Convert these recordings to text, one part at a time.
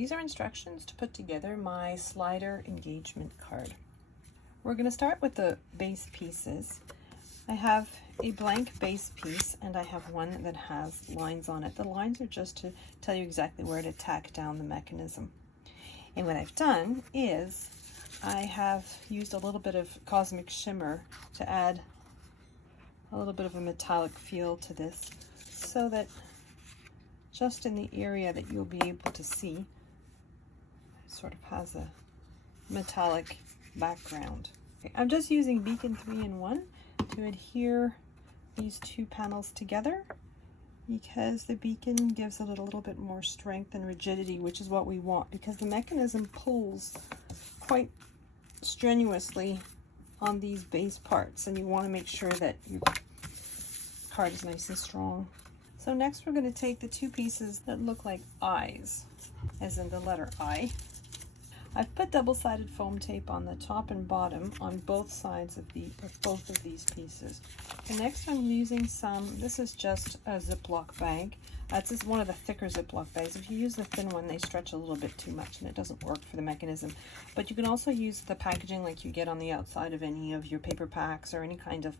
These are instructions to put together my slider engagement card. We're going to start with the base pieces. I have a blank base piece and I have one that has lines on it. The lines are just to tell you exactly where to tack down the mechanism. And what I've done is I have used a little bit of cosmic shimmer to add a little bit of a metallic feel to this, so that just in the area that you'll be able to see, it sort of has a metallic background. Okay, I'm just using Beacon 3-in-1 to adhere these two panels together, because the beacon gives it a little bit more strength and rigidity, which is what we want, because the mechanism pulls quite strenuously on these base parts, and you want to make sure that your card is nice and strong. So next we're going to take the two pieces that look like eyes, as in the letter I. I've put double-sided foam tape on the top and bottom on both sides of both of these pieces. And next I'm using this is just a Ziploc bag. This is one of the thicker Ziploc bags. If you use the thin one, they stretch a little bit too much and it doesn't work for the mechanism. But you can also use the packaging like you get on the outside of any of your paper packs or any kind of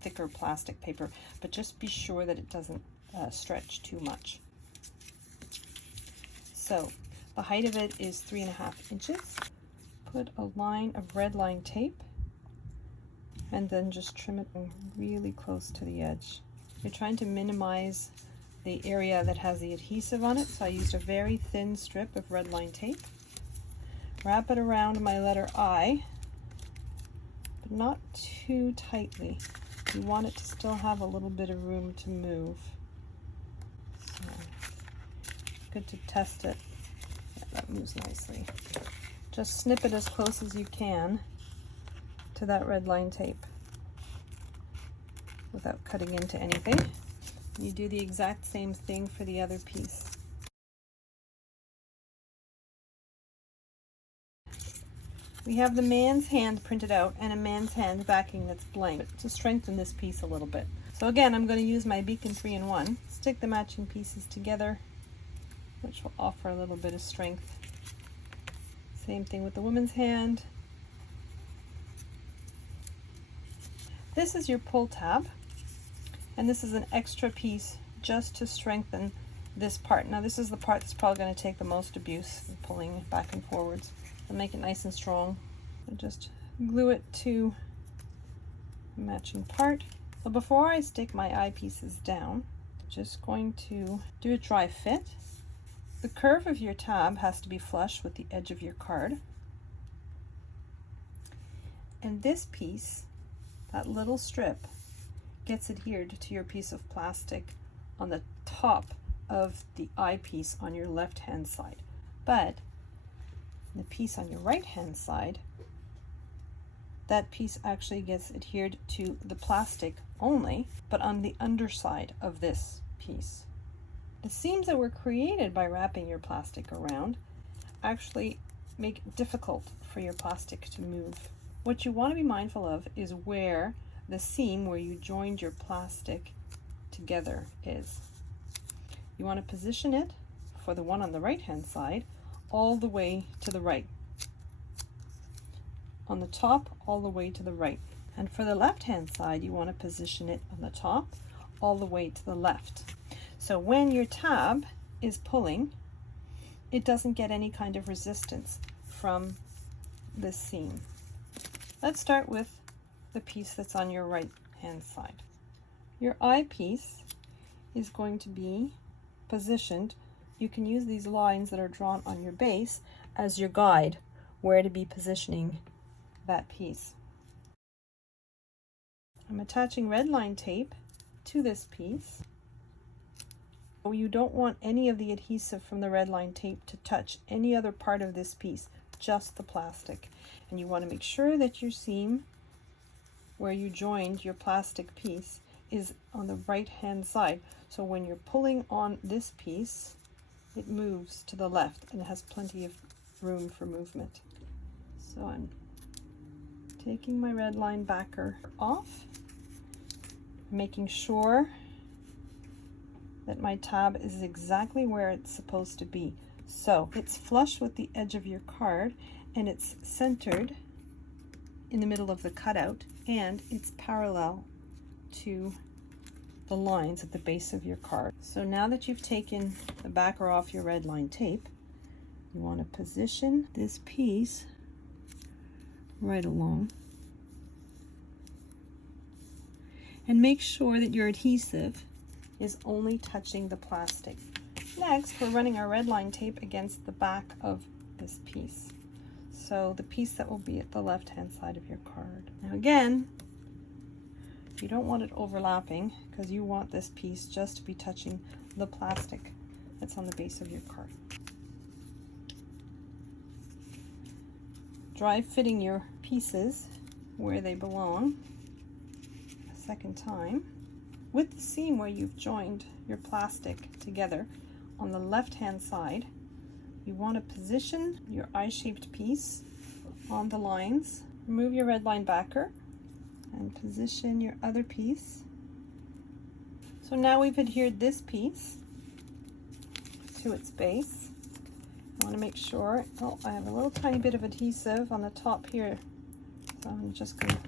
thicker plastic paper, but just be sure that it doesn't stretch too much. So the height of it is 3.5 inches. Put a line of red line tape and then just trim it really close to the edge. You're trying to minimize the area that has the adhesive on it, so I used a very thin strip of red line tape. Wrap it around my letter I, but not too tightly. You want it to still have a little bit of room to move. So, good to test it. That moves nicely. Just snip it as close as you can to that red line tape without cutting into anything. You do the exact same thing for the other piece. We have the man's hand printed out and a man's hand backing that's blank to strengthen this piece a little bit. So again, I'm going to use my Beacon 3-in-1, stick the matching pieces together, which will offer a little bit of strength. Same thing with the woman's hand. This is your pull tab, and this is an extra piece just to strengthen this part. Now this is the part that's probably going to take the most abuse, pulling it back and forwards, and make it nice and strong. And just glue it to the matching part. So before I stick my eyepieces down, I'm just going to do a dry fit. The curve of your tab has to be flush with the edge of your card. And this piece, that little strip, gets adhered to your piece of plastic on the top of the eyepiece on your left-hand side. But the piece on your right-hand side, that piece actually gets adhered to the plastic only, but on the underside of this piece. The seams that were created by wrapping your plastic around actually make it difficult for your plastic to move. What you want to be mindful of is where the seam where you joined your plastic together is. You want to position it for the one on the right hand side all the way to the right. On the top, all the way to the right. And for the left hand side, you want to position it on the top all the way to the left. So when your tab is pulling, it doesn't get any kind of resistance from this seam. Let's start with the piece that's on your right hand side. Your eyepiece is going to be positioned. You can use these lines that are drawn on your base as your guide where to be positioning that piece. I'm attaching red line tape to this piece. You don't want any of the adhesive from the red line tape to touch any other part of this piece, just the plastic. And you want to make sure that your seam where you joined your plastic piece is on the right hand side. So when you're pulling on this piece, it moves to the left and it has plenty of room for movement. So I'm taking my red line backer off, making sure that my tab is exactly where it's supposed to be. So it's flush with the edge of your card, and it's centered in the middle of the cutout, and it's parallel to the lines at the base of your card. So now that you've taken the backer off your red line tape, you want to position this piece right along and make sure that your adhesive is only touching the plastic. Next, we're running our red line tape against the back of this piece. So the piece that will be at the left-hand side of your card. Now again, you don't want it overlapping because you want this piece just to be touching the plastic that's on the base of your card. Dry fitting your pieces where they belong a second time. With the seam where you've joined your plastic together on the left-hand side, you want to position your eye-shaped piece on the lines. Remove your red line backer and position your other piece. So now we've adhered this piece to its base. I want to make sure, oh, I have a little tiny bit of adhesive on the top here. So I'm just going to,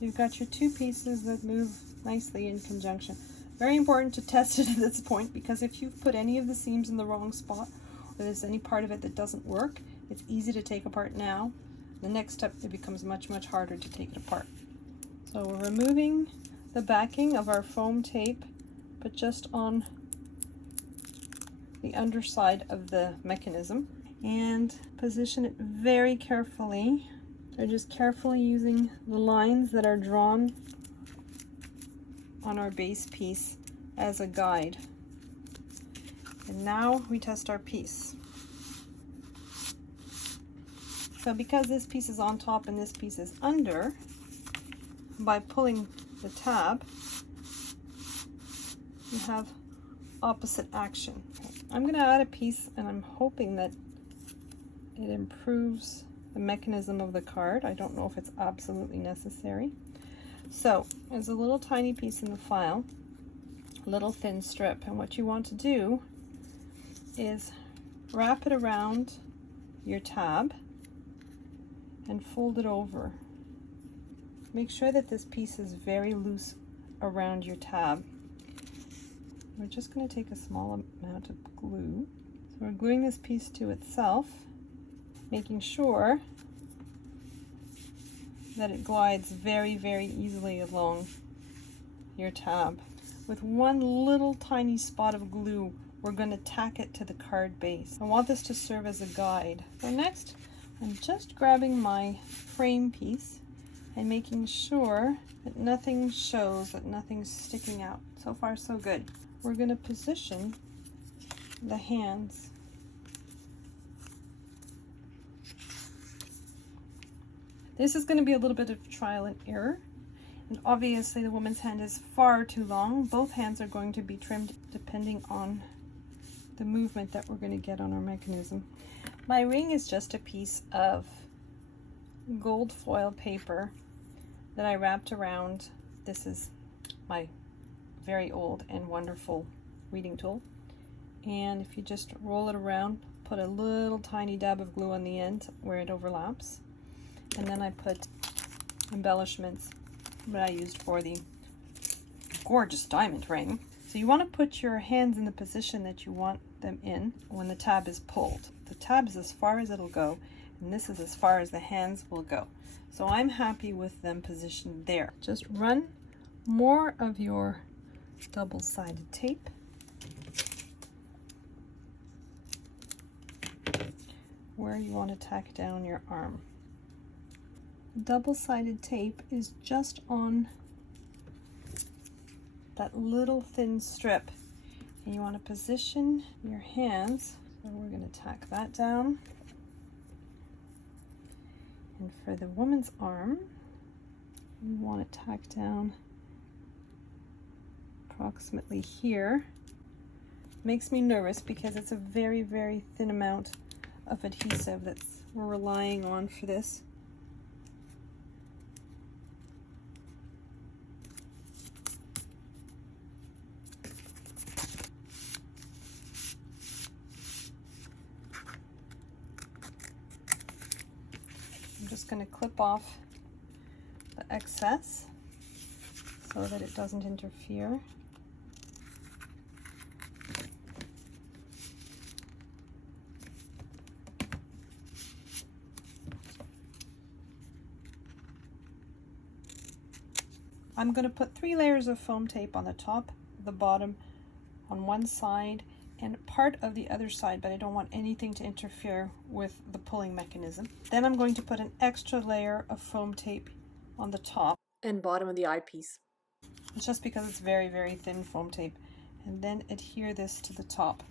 you've got your two pieces that move nicely in conjunction. Very important to test it at this point, because if you've put any of the seams in the wrong spot, or there's any part of it that doesn't work, it's easy to take apart now. The next step, it becomes much, much harder to take it apart. So we're removing the backing of our foam tape, but just on the underside of the mechanism, and position it very carefully. So just carefully using the lines that are drawn on our base piece as a guide. And now we test our piece. So because this piece is on top and this piece is under, by pulling the tab, you have opposite action. I'm going to add a piece, and I'm hoping that it improves the mechanism of the card. I don't know if it's absolutely necessary. So there's a little tiny piece in the file, a little thin strip, and what you want to do is wrap it around your tab and fold it over. Make sure that this piece is very loose around your tab. We're just going to take a small amount of glue. So we're gluing this piece to itself, making sure that it glides very, very easily along your tab. With one little tiny spot of glue, we're going to tack it to the card base. I want this to serve as a guide. So next, I'm just grabbing my frame piece and making sure that nothing shows, that nothing's sticking out. So far, so good. We're going to position the hands. This is going to be a little bit of trial and error. And obviously the woman's hand is far too long. Both hands are going to be trimmed depending on the movement that we're going to get on our mechanism. My ring is just a piece of gold foil paper that I wrapped around. This is my very old and wonderful reading tool. And if you just roll it around, put a little tiny dab of glue on the end where it overlaps. And then I put embellishments that I used for the gorgeous diamond ring. So you want to put your hands in the position that you want them in when the tab is pulled. The tab is as far as it'll go, and this is as far as the hands will go. So I'm happy with them positioned there. Just run more of your double-sided tape where you want to tack down your arm. Double-sided tape is just on that little thin strip, and you want to position your hands. So we're going to tack that down. And for the woman's arm, you want to tack down approximately here. Makes me nervous because it's a very, very thin amount of adhesive that we're relying on for this. I'm just going to clip off the excess so that it doesn't interfere. I'm going to put 3 layers of foam tape on the top, the bottom, on one side, and part of the other side, but I don't want anything to interfere with the pulling mechanism. Then I'm going to put an extra layer of foam tape on the top and bottom of the eyepiece. It's just because it's very, very thin foam tape. And then adhere this to the top.